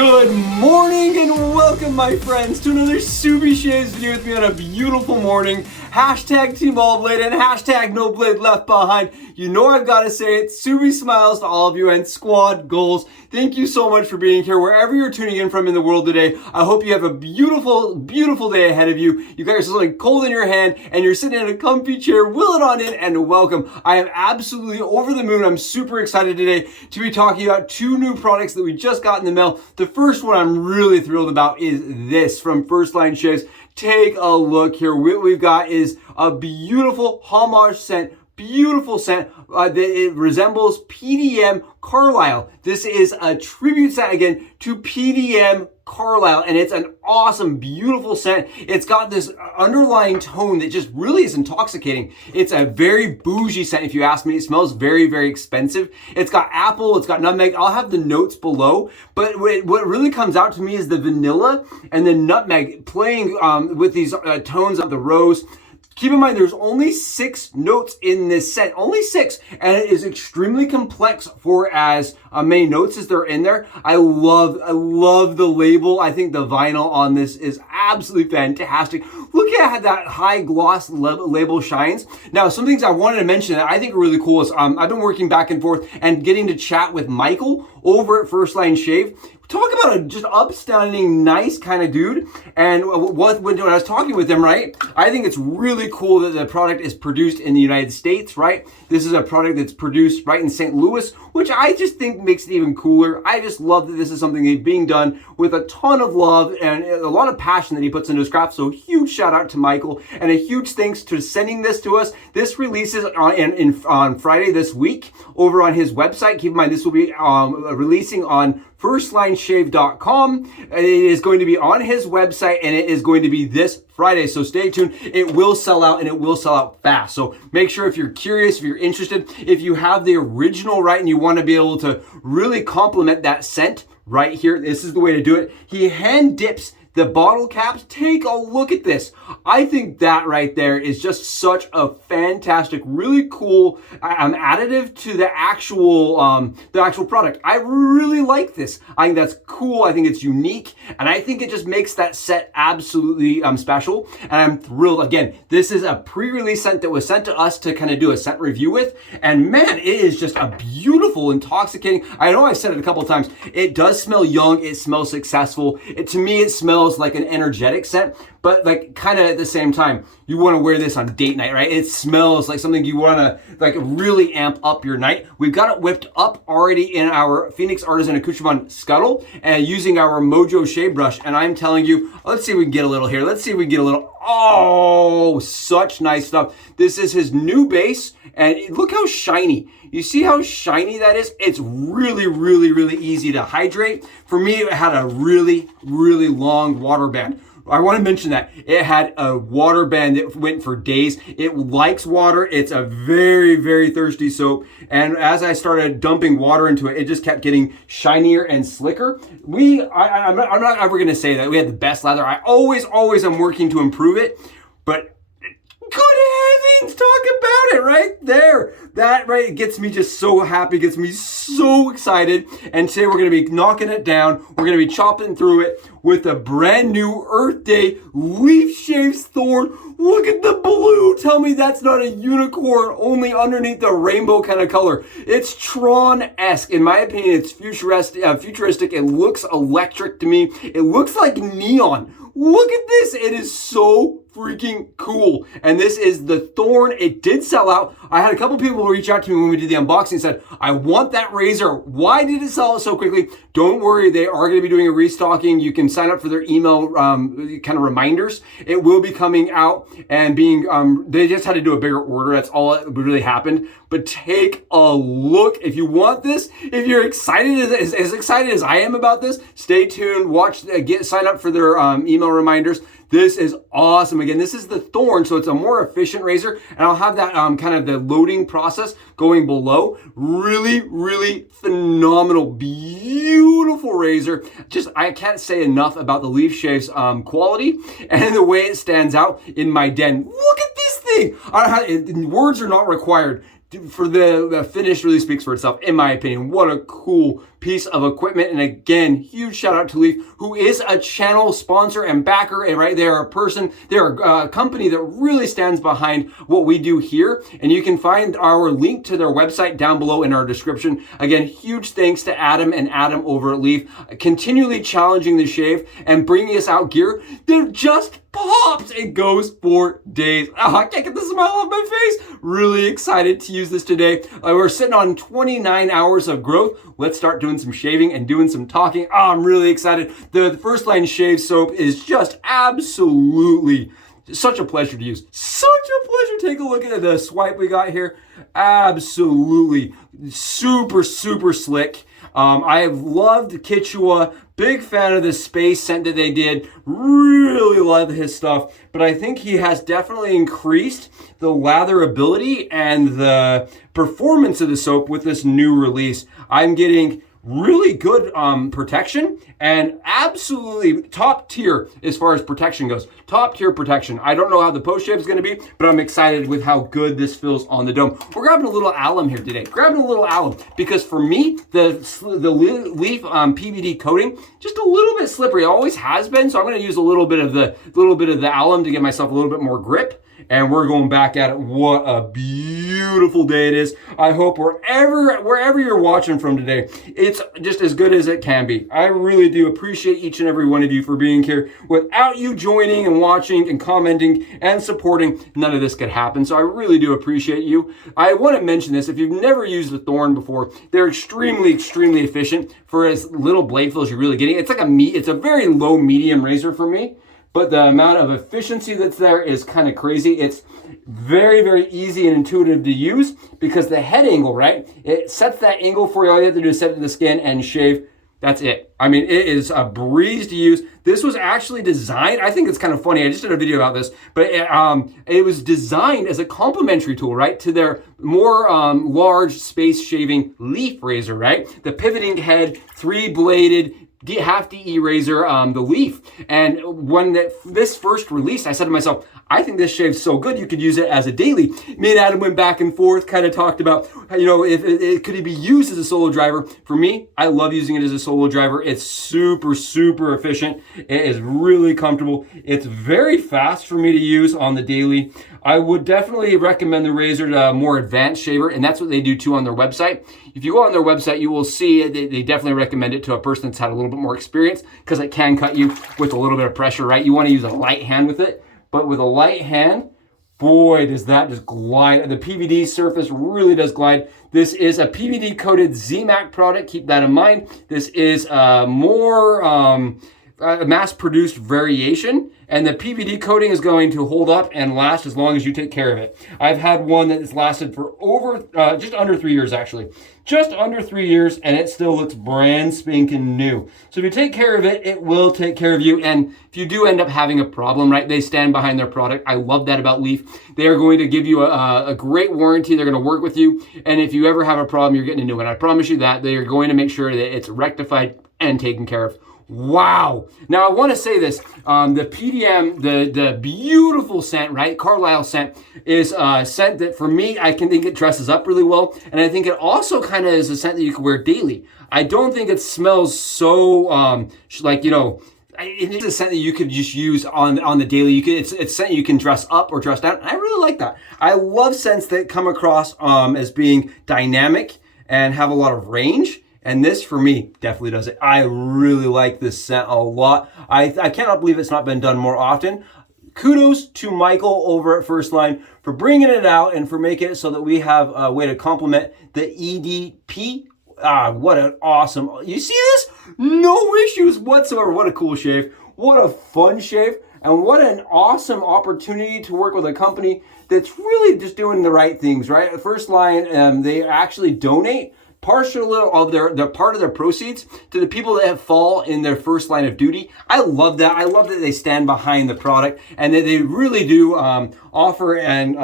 Good morning and welcome, my friends, to another Subi Shaves video with me on a beautiful morning. Hashtag Team All Blade and hashtag No Blade Left Behind. You know I've got to say it. Subi smiles to all of you and squad goals. Thank you so much for being here wherever you're tuning in from in the world today. I hope you have a beautiful, beautiful day ahead of you. You got something cold in your hand and you're sitting in a comfy chair. Will it on in and welcome. I am absolutely over the moon. I'm super excited today to be talking about two new products that we just got in the mail. The first one I'm really thrilled about is this from First Line Shaves. Take a look here. What we've got is a beautiful Homage scent. Beautiful scent that it resembles PDM Carlisle. This is a tribute scent again to PDM Carlisle, and it's an awesome, beautiful scent. It's got this underlying tone that just really is intoxicating. It's a very bougie scent, if you ask me. It smells very, very expensive. It's got apple, it's got nutmeg. I'll have the notes below, but what really comes out to me is the vanilla and the nutmeg playing with these tones of the rose. Keep in mind, there's only 6 notes in this scent, only 6, and it is extremely complex for as many notes as there are in there. I love the label. I think the vinyl on this is absolutely fantastic. Look at how that high gloss label shines. Now, some things I wanted to mention that I think are really cool is I've been working back and forth and getting to chat with Michael over at First Line Shave. Talk about a just upstanding, nice kind of dude. And when I was talking with him, right, I think it's really cool that the product is produced in the United States, right? This is a product that's produced right in St. Louis, which I just think makes it even cooler. I just love that this is something that's being done with a ton of love and a lot of passion that he puts into his craft. So huge shout out to Michael and a huge thanks to sending this to us. This releases on Friday this week over on his website. Keep in mind, this will be releasing on firstlineshave.com. It is going to be on his website and it is going to be this Friday. So stay tuned. It will sell out and it will sell out fast. So make sure if you're curious, if you're interested, if you have the original right and you want to be able to really complement that scent right here, this is the way to do it. He hand dips the bottle caps. Take a look at this. I think that right there is just such a fantastic, really cool additive to the actual product. I really like this. I think that's cool. I think it's unique, and I think it just makes that set absolutely special. And I'm thrilled. Again, this is a pre-release scent that was sent to us to kind of do a scent review with, and man, it is just a beautiful, intoxicating. I know I've said it a couple of times. It does smell young. It smells successful. To me, it smells like an energetic scent, but like kind of at the same time, you want to wear this on date night, right? It smells like something you want to like really amp up your night. We've got it whipped up already in our Phoenix Artisan Accoutrement Scuttle and using our Mojo shave brush. And I'm telling you, let's see if we can get a little here. Let's see if we can get a little. Oh, such nice stuff. This is his new base and look how shiny. You see how shiny that is? It's really, really, really easy to hydrate. For me, it had a really, really long water band. I want to mention that it had a water band that went for days. It likes water. It's a very, very thirsty soap. And as I started dumping water into it, it just kept getting shinier and slicker. I'm not ever going to say that we had the best lather. I always am working to improve it, but good heavens, talk about it right there. That right gets me just so happy, gets me so excited. And today we're going to be knocking it down. We're going to be chopping through it with a brand new Earth Day LeafShave Thorn. Look at the blue. Tell me that's not a unicorn only underneath the rainbow kind of color. It's Tron-esque. In my opinion, it's futuristic. It looks electric to me. It looks like neon. Look at this. It is so freaking cool. And this is the Thorn. It did sell out. I had a couple people reach out to me when we did the unboxing and said, I want that razor. Why did it sell out so quickly? Don't worry. They are going to be doing a restocking. You can sign up for their email kind of reminders. It will be coming out and being, they just had to do a bigger order. That's all that really happened. But take a look. If you want this, if you're excited, as excited as I am about this, stay tuned. Watch, sign up for their email reminders. This is awesome. Again, this is the Thorn, so it's a more efficient razor, and I'll have that kind of the loading process going below. Really, really phenomenal, beautiful razor. Just, I can't say enough about the LeafShave's quality and the way it stands out in my den. Look at this thing. Words are not required for the finished really speaks for itself, in my opinion. What a cool piece of equipment. And again, huge shout out to Leaf, who is a channel sponsor and backer, and right, they're a company that really stands behind what we do here. And you can find our link to their website down below in our description. Again, huge thanks to Adam and Adam over at Leaf, continually challenging the shave and bringing us out gear that just pops and goes for days. Oh, I can't get the smile off my face. Really excited to use this today. We're sitting on 29 hours of growth. Let's start doing some shaving and doing some talking. Oh, I'm really excited. The First Line Shave Soap is just absolutely such a pleasure to use. Such a pleasure. Take a look at the swipe we got here. Absolutely super, super slick. I have loved Kichwa. Big fan of the space scent that they did. Really love his stuff. But I think he has definitely increased the lather ability and the performance of the soap with this new release. I'm getting really good protection and absolutely top tier as far as protection goes. Top tier protection. I don't know how the post shave is going to be, but I'm excited with how good this feels on the dome. We're grabbing a little alum here today. Grabbing a little alum because for me, the Leaf PVD coating just a little bit slippery. It always has been, so I'm going to use a little bit of the alum to give myself a little bit more grip. And we're going back at it. What a beautiful day it is. I hope wherever you're watching from today, it's just as good as it can be. I really do appreciate each and every one of you for being here. Without you joining and watching and commenting and supporting, none of this could happen. So I really do appreciate you. I want to mention this. If you've never used the Thorn before, they're extremely, extremely efficient for as little blade fill as you're really getting. It's like it's a very low medium razor for me. But the amount of efficiency that's there is kind of crazy. It's very, very easy and intuitive to use because the head angle, right? It sets that angle for you. All you have to do is set it to the skin and shave. That's it. I mean, it is a breeze to use. This was actually designed, I think it's kind of funny. I just did a video about this, but it was designed as a complementary tool, right? To their more large space shaving Leaf razor, right? The pivoting head, 3-bladed, half DE razor, the Leaf. And when this first released, I said to myself, I think this shave's so good you could use it as a daily. Me and Adam went back and forth, kind of talked about, if it could be used as a solo driver. For me, I love using it as a solo driver. It's super, super efficient. It is really comfortable. It's very fast for me to use on the daily. I would definitely recommend the razor to a more advanced shaver, and that's what they do too on their website. If you go on their website, you will see they definitely recommend it to a person that's had a little bit more experience because it can cut you with a little bit of pressure, right? You want to use a light hand with it, but with a light hand, boy, does that just glide. The PVD surface really does glide. This is a PVD coated ZMAC product. Keep that in mind. This is more mass-produced variation, and the PVD coating is going to hold up and last as long as you take care of it. I've had one that has lasted for just under 3 years, actually. Just under 3 years, and it still looks brand spanking new. So if you take care of it, it will take care of you. And if you do end up having a problem, right, they stand behind their product. I love that about Leaf. They are going to give you a great warranty. They're going to work with you. And if you ever have a problem, you're getting a new one. I promise you that. They are going to make sure that it's rectified and taken care of. Wow. Now I want to say this, the PDM, the beautiful scent, right? Carlisle scent is a scent that for me, I can think it dresses up really well. And I think it also kind of is a scent that you can wear daily. I don't think it smells so, it's a scent that you could just use on the daily. It's a scent you can dress up or dress down. I really like that. I love scents that come across as being dynamic and have a lot of range. And this, for me, definitely does it. I really like this scent a lot. I cannot believe it's not been done more often. Kudos to Michael over at First Line for bringing it out and for making it so that we have a way to complement the EDP. What an awesome, you see this? No issues whatsoever. What a cool shave. What a fun shave. And what an awesome opportunity to work with a company that's really just doing the right things, right? First Line, they actually donate partial of their part of their proceeds to the people that have fall in their first line of duty. I love that. I love that they stand behind the product and that they really do offer and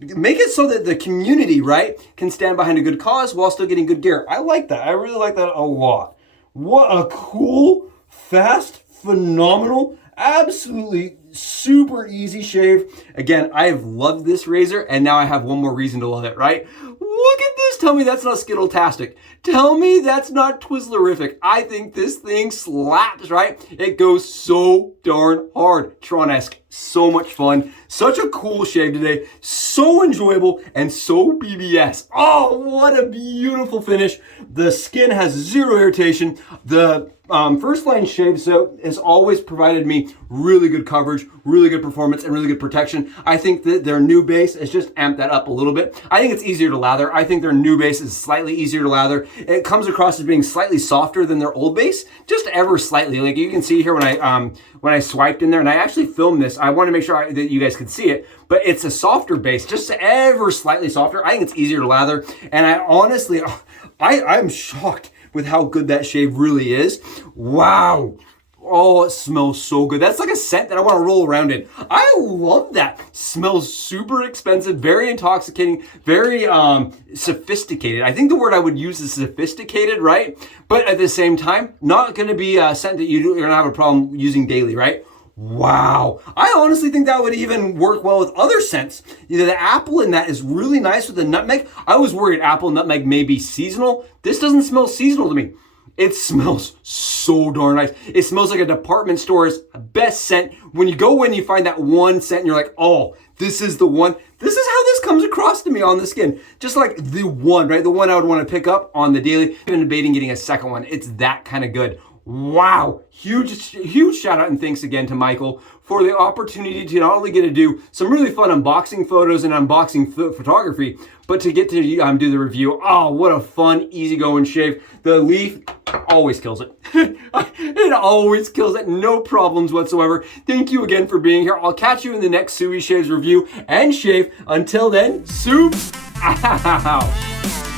make it so that the community, right, can stand behind a good cause while still getting good gear. I like that. I really like that a lot. What a cool, fast, phenomenal, absolutely super easy shave. Again, I have loved this razor and now I have one more reason to love it, right? look at this. Tell me that's not Skittle-tastic. Tell me that's not Twizzlerific. I think this thing slaps, right? It goes so darn hard. Tron-esque. So much fun. Such a cool shave today. So enjoyable and so BBS. Oh, what a beautiful finish. The skin has zero irritation. The First Line Shave Soap has always provided me really good coverage, really good performance, and really good protection. I think that their new base has just amped that up a little bit. I think it's easier to lather. I think their new base is slightly easier to lather. It comes across as being slightly softer than their old base, just ever slightly. Like you can see here when I swiped in there, and I actually filmed this. I want to make sure that you guys could see it, but it's a softer base, just ever slightly softer. I think it's easier to lather, and I honestly, I'm shocked with how good that shave really is. Wow. Oh, it smells so good. That's like a scent that I want to roll around in. I love that. Smells super expensive, very intoxicating, very sophisticated. I think the word I would use is sophisticated, right? But at the same time, not going to be a scent that you're going to have a problem using daily, right? Wow. I honestly think that would even work well with other scents. The apple in that is really nice with the nutmeg. I was worried apple and nutmeg may be seasonal. This doesn't smell seasonal to me. It smells so darn nice. It smells like a department store's best scent. When you go in, you find that one scent and you're like, oh, this is the one. This is how this comes across to me on the skin. Just like the one, right? The one I would want to pick up on the daily. I've been debating getting a second one. It's that kind of good. Wow. Huge shout out and thanks again to Michael for the opportunity to not only get to do some really fun unboxing photos and unboxing photography, but to get to do the review. Oh, what a fun, easygoing shave. The Leaf always kills it. It always kills it. No problems whatsoever. Thank you again for being here. I'll catch you in the next Subi Shaves review and shave. Until then, soup out.